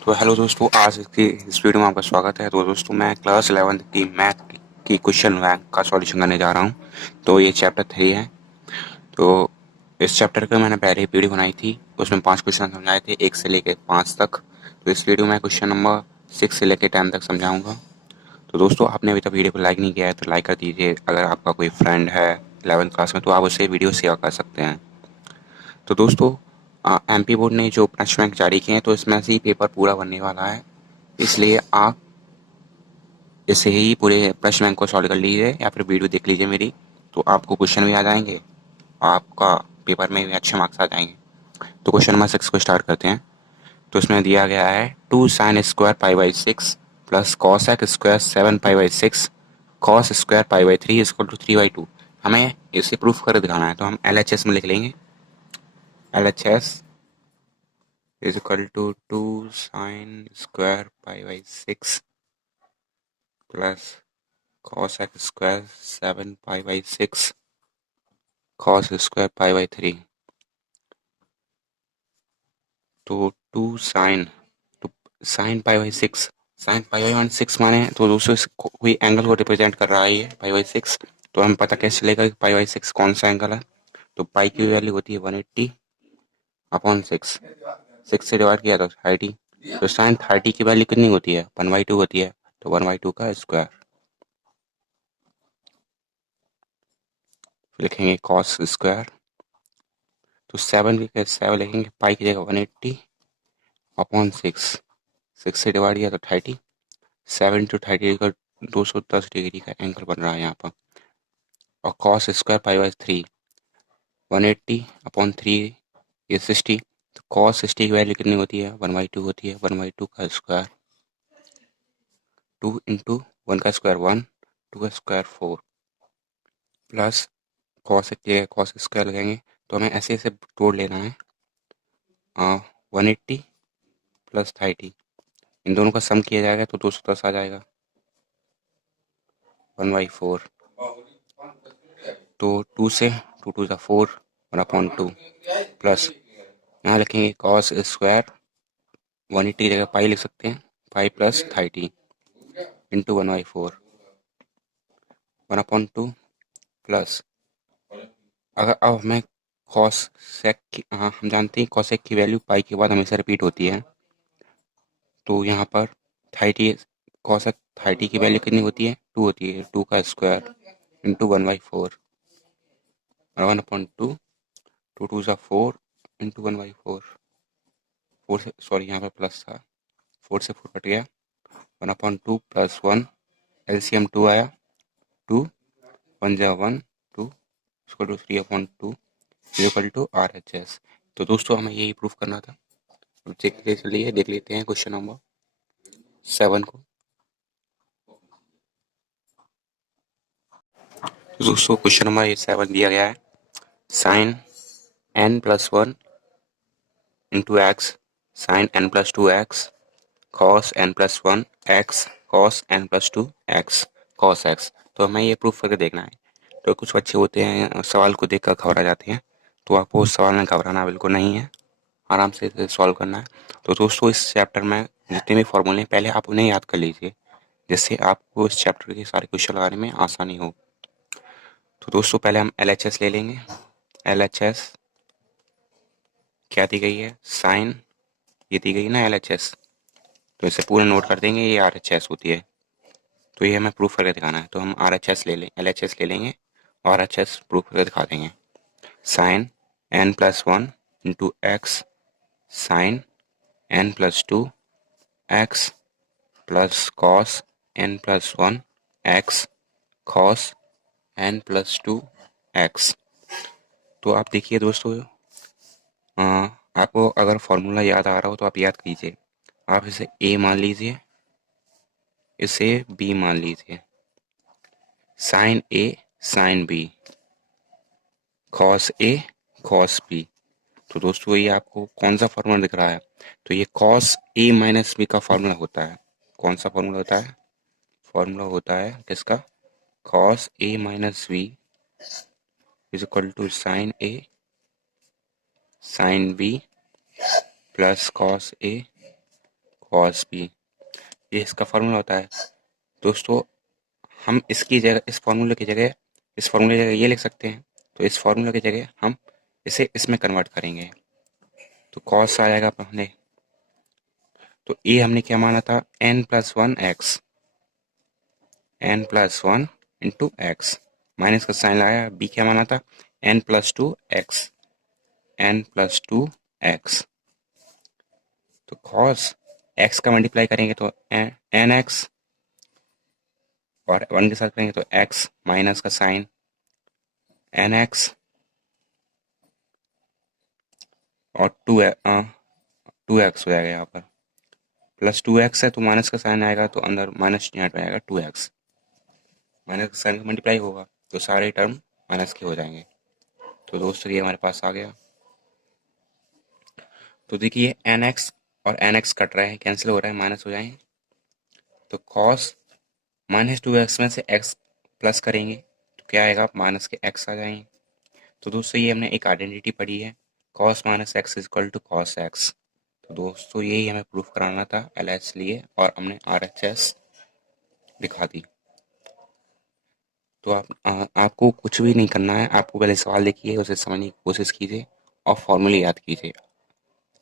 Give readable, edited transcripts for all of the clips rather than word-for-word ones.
तो हेलो दोस्तों, आज की इस वीडियो में आपका स्वागत है। तो दोस्तों, मैं क्लास 11 की मैथ की क्वेश्चन बैंक का सॉल्यूशन करने जा रहा हूं। तो ये चैप्टर 3 है। तो इस चैप्टर का मैंने पहले वीडियो बनाई थी, उसमें 5 क्वेश्चन समझाए थे, 1 से लेकर 5 तक। तो इस वीडियो में क्वेश्चन नंबर 6 से लेकर 10 तक समझाऊंगा। तो दोस्तों, आपने अभी तक वीडियो को लाइक नहीं किया है तो लाइक कर दीजिए। अगर आपका कोई फ्रेंड है 11th क्लास में तो आप उससे वीडियो शेयर कर सकते हैं। तो दोस्तों, एमपी बोर्ड ने जो प्रश्न बैंक जारी किए हैं तो इसमें से ही पेपर पूरा बनने वाला है, इसलिए आप इसे ही पूरे प्रश्न बैंक को सॉल्व कर लीजिए या फिर वीडियो देख लीजिए मेरी। तो आपको क्वेश्चन भी आ जाएंगे, आपका पेपर में भी अच्छे मार्क्स आ जाएंगे। तो क्वेश्चन नंबर 6 को स्टार्ट करते हैं। तो इसमें दिया गया है 2 sin² π/6 plus cos x square 7 π/6 cos square π/3 equal to 3/2। हमें इसे प्रूफ कर दिखाना है, तो हम LHS में लिख लेंगे। LHS is equal to 2 sin² π/6 plus cos x square 7 π/6 cos square π/3। तो 2 sin, तो sin π/6, sin π/6 माने तो दोस्तों कोई एंगल को रिप्रेजेंट कर रहा है ये π/6। तो हमें पता कैसे चलेगा कि π/6 कौन सा एंगल है। तो पाई की वैल्यू होती है 180/6, 6 से डिवाइड किया तो 30। तो साइन 30 की वैल्यू कितनी होती है, 1/2 होती है। तो 1/2 का स्क्वायर लिखेंगे कॉस स्क्वायर। तो 7 लिखेंगे, पाई की जगह 180/6, 6 से डिवाइड किया तो 30। 7 × 30 का 210 डिग्री का एंगल बन रहा है यहाँ पर। और कॉस स्क्वायर π/3, 180/3 ये 60। तो कॉस 60 की वैल्यू कितनी होती है, 1/2 होती है। 1/2 का स्क्वायर, 2 × 1 का स्क्वायर 1, 2 का स्क्वायर 4 प्लस कॉस की कॉस स्क्वायर लगाएंगे। तो हमें ऐसे ऐसे तोड़ लेना है। 180 प्लस 30, इन दोनों का सम किया जाएगा तो 210 आ जाएगा, 1/4। तो 2 से 2 2 4, 1/2 प्लस यहाँ लिखेंगे कॉस स्क्वायर 180 की जगह पाई लिख सकते हैं, पाई प्लस 30 इंटू 1/4, 1/2 प्लस अगर अब हमें कॉस सेक की, हाँ हम जानते हैं कॉसेक की वैल्यू पाई के बाद हमेशा रिपीट होती है। तो यहाँ पर 30 कॉसेक 30 की वैल्यू कितनी होती है, 2 होती है। 2 का स्क्वायर इंटू 1/4 और 1/2, 2 2 4 इंटू 1/4, 4 से सॉरी यहाँ पर प्लस था, 4 से 4 कट गया, 1/2 प्लस 1, LCM 2 आया, 2 1 जा 1, 2 इसको 3/2 इक्वल टू RHS। तो दोस्तों हमें यही प्रूफ करना था। अब चलिए देख लेते हैं क्वेश्चन नंबर 7 को। तो दोस्तों क्वेश्चन नंबर ये 7 दिया गया है, sine n+1 into x sine n+2 x cos n+1 x cos n+2 x cos x. तो हमें ये प्रूफ करके देखना है। तो कुछ बच्चे होते हैं सवाल को देखकर घबरा जाते हैं, तो आपको उस सवाल में घबराना बिल्कुल नहीं है, आराम से इसे सॉल्व करना है। तो दोस्तों इस चैप्टर में जितने भी फॉर्मूले हैं पहले आप उन्हें याद कर लीजिए, जिससे आपको इस चैप्टर के सारे क्वेश्चन लगाने में आसानी हो। तो दोस्तों पहले हम LHS ले लेंगे। LHS क्या दी गई है, साइन, ये दी गई ना LHS, तो इसे पूरा नोट कर देंगे, ये RHS होती है। तो ये हमें प्रूफ करके दिखाना है, तो हम RHS ले लें, LHS ले लेंगे और RHS प्रूफ करके दिखा देंगे। Sine n+1 into x sine n+2 x plus cos n+1 x cos n+2 x. तो आप देखिए दोस्तों, आपको अगर फॉर्मूला याद आ रहा हो तो आप याद कीजिए। आप इसे A मान लीजिए, इसे B मान लीजिए। Sine A sine B cos A cos B। तो दोस्तों ये आपको कौन सा फॉर्मूला दिख रहा है, तो ये कॉस A माइनस B का फॉर्मूला होता है। कौन सा फॉर्मूला होता है, फॉर्मूला होता है किसका, cos A minus B is equal to sine A sine B plus cos A cos B, ये इसका फॉर्मूला होता है। दोस्तों हम इसकी जगह इस फॉर्मूले की जगह ये लिख सकते हैं, तो इस फॉर्मूले की जगह हम इसे इसमें कन्वर्ट करेंगे, तो कॉस आ जाएगा अपने। तो ए हमने क्या माना था, n+1 इंटू एक्स, माइनस का साइन लगाया। बी क्या माना था, n+2 एक्स। तो कॉस एक्स का मल्टीप्लाई करेंगे तो एन एक्स, और 1 के साथ करेंगे तो एक्स, माइनस का साइन एन एक्स, और 2x हो जाएगा यहाँ पर। प्लस 2x है तो माइनस का साइन आएगा, तो अंदर माइनस यहाँ पे आएगा 2x, माइनस का साइन मल्टीप्लाई होगा तो सारे टर्म माइनस के हो जाएंगे। तो दोस्तों ये हमारे पास आ गया। तो देखिए nx और nx कट रहे हैं, कैंसिल हो रहा है, माइनस हो जाएंगे। तो cos -2x में से x प्लस करेंगे तो क्या आएगा, माइनस के x आ जाएंगे। तो दोस्तों ये हमने एक आइडेंटिटी पढ़ी है, cos -x equal to cos x। तो दोस्तों यही हमें प्रूफ कराना था LH लिए, और हमने RHS दिखा दी। तो आपको कुछ भी नहीं करना है, आपको पहले सवाल देखिए, उसे समझने की कोशिश कीजिए और फॉर्मूले याद कीजिए।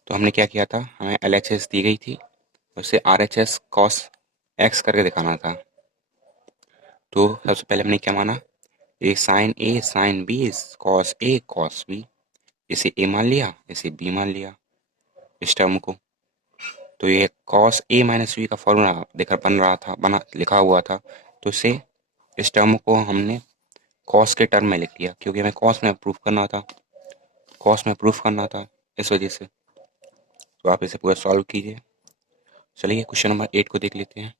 तो हमने क्या किया था, हमें LHS दी गई थी, उसे RHS cos x करके दिखाना था। तो सबसे पहले हमने क्या माना, ये sine B cos A cos B, इसे ए मान लिया, इसे बी मान लिया इस टर्म को। तो ये कॉस ए माइनस बी का फॉर्मूला देखकर बना लिखा हुआ था, तो इसे इस टर्म को हमने कॉस के टर्म में लिख लिया, क्योंकि हमें कॉस में प्रूफ करना था इस वजह से। तो आप इसे पूरा सॉल्व कीजिए। चलिए क्वेश्चन नंबर 8 को देख लेते हैं।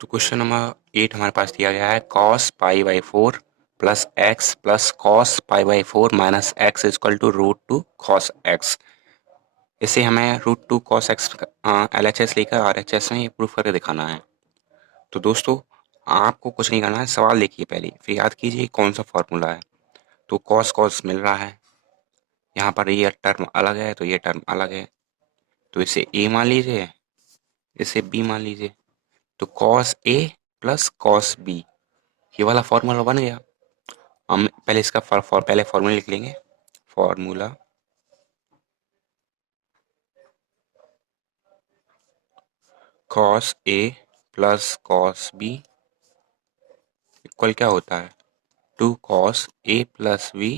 तो क्वेश्चन नंबर 8 हमारे पास दिया गया है, cos π/4 plus x plus cos π/4 minus एक्स इक्वल टू √2 cos x। इसे हमें √2 cos x LHS लेकर RHS में ये प्रूफ करके दिखाना है। तो दोस्तों आपको कुछ नहीं करना है, सवाल देखिए पहले, फिर याद कीजिए कौन सा फॉर्मूला है। तो cos मिल रहा है, यहाँ पर ये टर्म अलग है तो ये टर्म अलग है, तो इसे a मान लीजिए, इसे b मान लीजिए। तो cos a plus cos b, ये वाला फॉर्मूला बन गया। हम पहले इसका पहले फॉर्मूला लिख लेंगे। Formula cos a plus cos b equal क्या होता है, 2 cos a plus b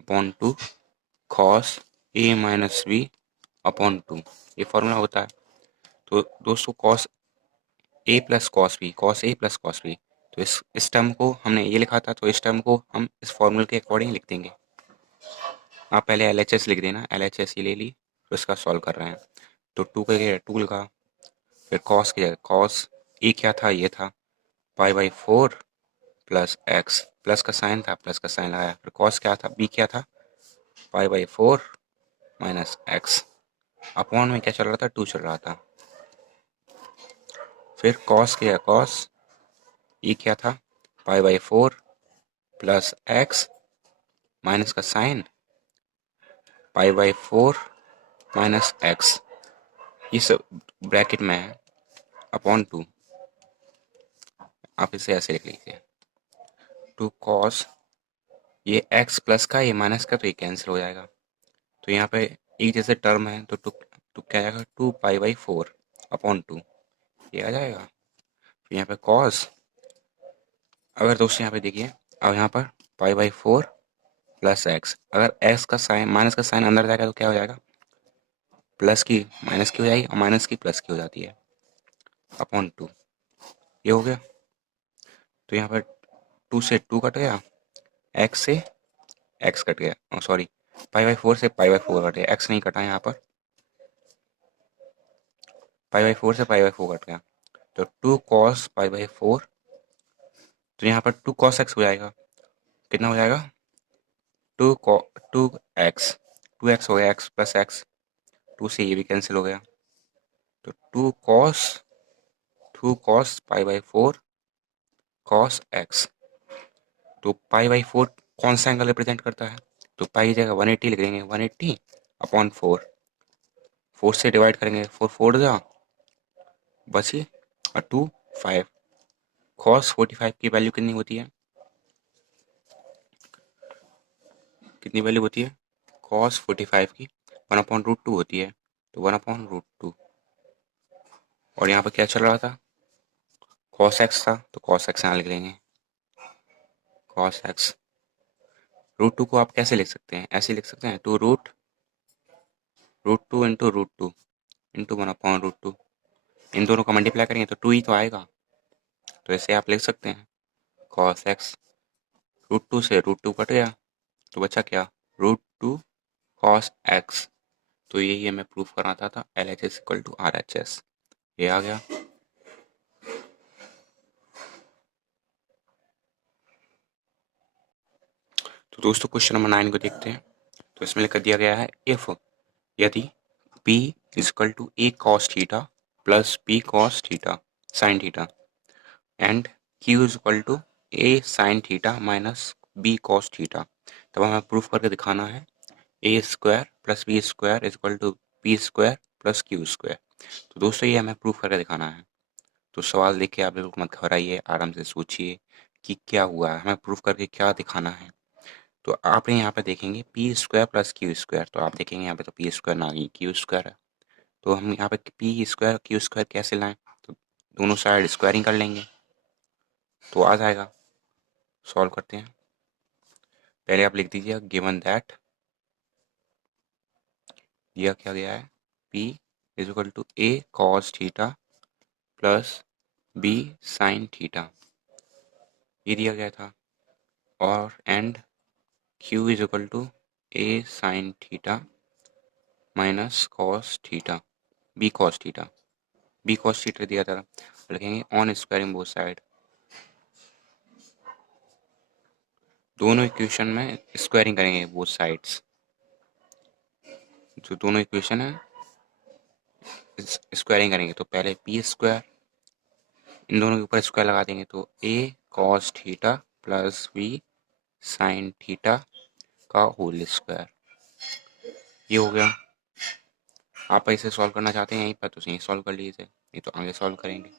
upon 2 cos a minus b upon 2, ये फॉर्मूला होता है। तो दोस्तों cos a plus cos b, तो इस टर्म को हमने ये लिखा था, तो इस टर्म को हम इस फॉर्मूले के अकॉर्डिंग लिख देंगे। आप पहले LHS लिख देना, LHS ही ले ली, तो इसका सॉल्व कर रहे हैं। तो 2 का क्या, 2 लिखा, फिर cos की जगह cos a क्या था, ये था π/4 प्लस एक्स, प्लस का साइन था, प्लस का साइन लगाया, फिर cos क्या था, b क्या था, π/4 माइनस एक्स, अपॉन में क्या चल रहा था, 2 चल रहा था। फिर cos की जगह cos e क्या था, π/4 प्लस एक्स, माइनस का साइन π/4 माइनस एक्स, ये सब ब्रैकेट में है, अपॉन 2। आप इसे ऐसे लिख लीजिए, 2 cos, ये x प्लस का ये माइनस का, तो ये कैंसिल हो जाएगा। तो यहाँ पे एक जैसे टर्म है, तो टू क्या आएगा, 2π/4 अपॉन 2, ये आ जाएगा। फिर यहाँ पे cos, अगर दोस्तों यहाँ पे देखिए, अब यहाँ पर π/4 प्लस एक्स, अगर x का साइन माइनस का साइन अंदर जाएगा तो क्या हो जाएगा, प्लस की माइनस की हो जाएगी, और माइनस की प्लस की हो जाती है, अपॉन 2, ये हो गया। तो यहाँ पर 2 से 2 कट गया, x से x कट गया, सॉरी π/4 से π/4 कट गया, x नहीं कटा यहाँ पर, π/4 से π/4 कट गया, तो 2 cos π/4, तो यहाँ पर 2 cos x हो जाएगा, कितना हो जाएगा, 2x, 2x हो गया, x प्लस एक्स, 2 से ये भी कैंसिल हो गया, तो 2 cos π/4 cos x। तो π/4 कौन सा एंगल रिप्रेजेंट करता है, तो पाई की जगह 180 लिख देंगे, 180 अपॉन 4, 4 से डिवाइड करेंगे, 4 4 जा बची और 2 5। cos 45 की वैल्यू कितनी होती है, कितनी वैल्यू होती है cos 45 की 1/√2 होती है, तो 1/√2। और यहाँ पर क्या चल रहा था, cos x था, तो cos x यहाँ लिख लेंगे, cos x। √2 को आप कैसे लिख सकते हैं, ऐसे लिख सकते हैं, √2 इंटू √2 इंटू 1/√2। इन दोनों का मल्टीप्लाई करेंगे तो 2 ही तो आएगा, तो ऐसे आप लिख सकते हैं cos x। √2 से √2 कट गया तो बचा क्या, √2 cos x। तो यही हमें प्रूफ करना था LHS इक्वल टू RHS, ये आ गया। तो दोस्तों क्वेश्चन नंबर 9 को देखते हैं। तो इसमें लिख दिया गया है, इफ यदि P is equal to A cos theta plus B cos theta sine theta and Q is equal to A sine theta minus B cos theta, तब हमें प्रूफ करके दिखाना है A square plus B square is equal to B square plus Q square. तो दोस्तों ये हमें proof करके दिखाना है। तो सवाल देख के आप बिल्कुल मत घबराइए, आराम से सोचिए कि क्या हुआ है, हमें प्रूफ करके क्या दिखाना है। तो आप यहाँ पे देखेंगे P square plus Q square, तो आप देखेंगे यहाँ पे तो पी स्क्वायर ना ही क्यू स्क्वायर है, तो हम यहाँ पे पी स्क्वायर क्यू स्क्वायर कैसे लाएं, तो दोनों साइड स्क्वायरिंग कर लेंगे तो आ जाएगा। सॉल्व करते हैं। पहले आप लिख दीजिए गिवन दैट, दिया क्या गया है, P is equal to A cos theta plus B sine theta, ये दिया गया था। और and Q is equal to A sine theta minus cos theta B cos theta, B cos theta दिया था, लिखेंगे ऑन स्क्वायरिंग बोथ साइड। दोनों equation में स्क्वायरिंग करेंगे बोथ साइड्स, जो दोनों इक्वेशन है स्क्वायरिंग करेंगे। तो पहले पी स्क्वायर, इन दोनों के ऊपर स्क्वायर लगा देंगे तो A cos theta plus B sine theta का होल स्क्वायर, ये हो गया। आप इसे सॉल्व करना चाहते हैं यहीं पर तो यहीं सॉल्व कर लीजिए, नहीं तो आगे सॉल्व करेंगे।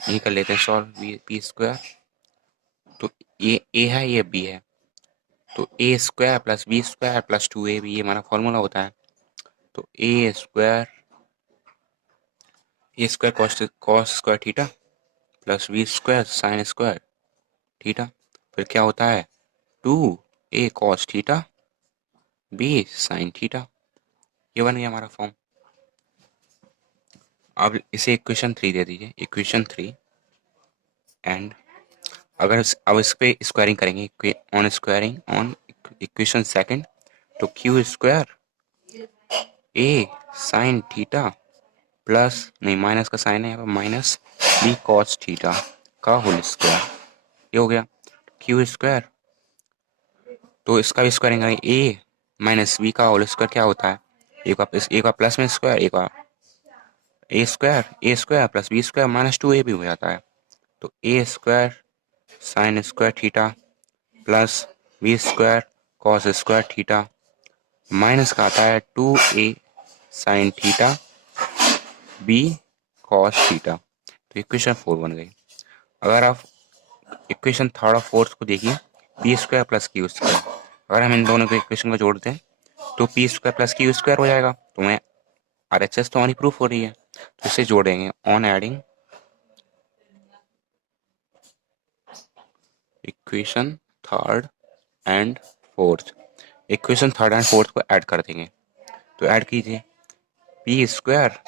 यहीं कर लेते हैं सॉल्व, पी स्क्वायर, तो ये ए है ये बी है, तो A square plus B square plus 2AB, ये हमारा फॉर्मूला होता है। तो A square cos square theta plus B square sine square theta, फिर क्या होता है 2A cos theta B sine theta, ये बन गया हमारा फॉर्म। अब इसे इक्वेशन 3 दे दीजिए, इक्वेशन 3 एंड अब इस पे स्क्वायरिंग करेंगे, on squaring on equation second, तो Q square A sine theta plus, नहीं माइनस का साइन है, माइनस B कॉस थीटा का होल स्क्वायर, ये हो गया क्यू स्क्वायर। तो इसका भी स्क्वायरिंग करेंगे, A माइनस B का होल स्क्वायर क्या होता है, एक का प्लस में स्क्वायर, एक का A square plus B square minus 2A भी हो जाता है। तो A square sine square theta plus B square cos square theta minus का आता है 2A sine theta B cos theta, तो इक्वेशन 4 बन गई। अगर आप इक्वेशन थर्ड और फोर्थ को देखिए, P square plus Q square, अगर हम इन दोनों को इक्वेशन को जोड़ते हैं तो P square plus Q square हो जाएगा, तो मैं RHS तो हमारी प्रूफ हो रही है, तो इसे जोड़ेंगे on adding equation third and fourth, equation third and fourth को ऐड कर देंगे। तो ऐड कीजिए P square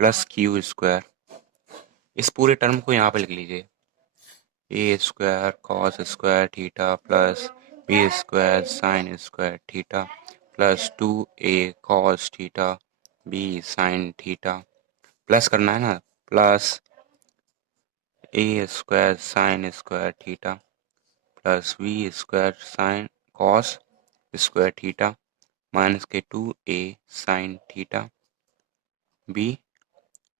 plus Q square, इस पूरे टर्म को यहाँ पे लिख लीजिए, A square cos square theta plus B square sine square theta plus 2A cos theta B sine theta, plus करना है ना, plus A square sine square theta plus B square sine cos square theta minus के 2A sine theta B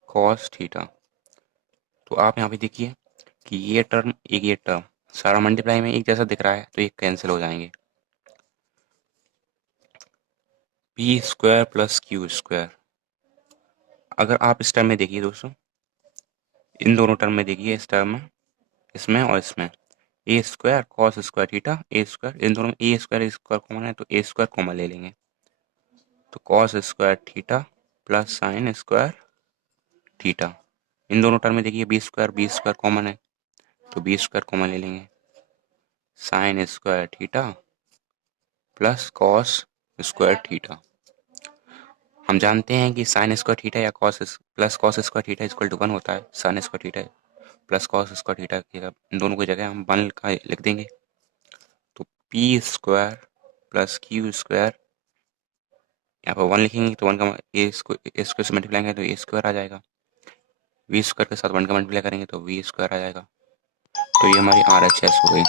cos theta. तो आप यहाँ पे देखिए कि ये टर्म एक ये टर्म सारा मल्टीप्लाई में एक जैसा दिख रहा है, तो ये कैंसिल हो जाएंगे। P square plus Q square, अगर आप इस टर्म में देखिए दोस्तों, इन दोनों टर्म में देखिए, इस टर्म में, इसमें और इसमें, ए स्क्वायर कॉस स्क्वायर थीटा ए स्क्वायर, इन दोनों में ए स्क्वायर कॉमन है तो ए स्क्वायर कॉमन ले लेंगे। तो cos square theta plus sine square theta. इन दोनों टर्म में देखिए बी स्क्वायर कॉमन है तो बी स्क्वायर कॉमन ले लेंगे। Sine square theta plus cos square theta. हम जानते हैं कि साइन स्क्वायर थीटा या plus cos square theta equal to 1 होता है। Sine square theta plus cos square theta की इन दोनों की जगह हम 1 का लिख देंगे। तो P square plus Q square, यहाँ पर 1 लिखेंगे तो 1 का ए स्क्वायर से मल्टीप्लाई करेंगे तो ए स्क्वायर आ जाएगा। वी स्क्वायर के साथ 1 का मल्टीप्लाई करेंगे तो वी स्क्वायर आ जाएगा। तो ये हमारी RHS हो गई।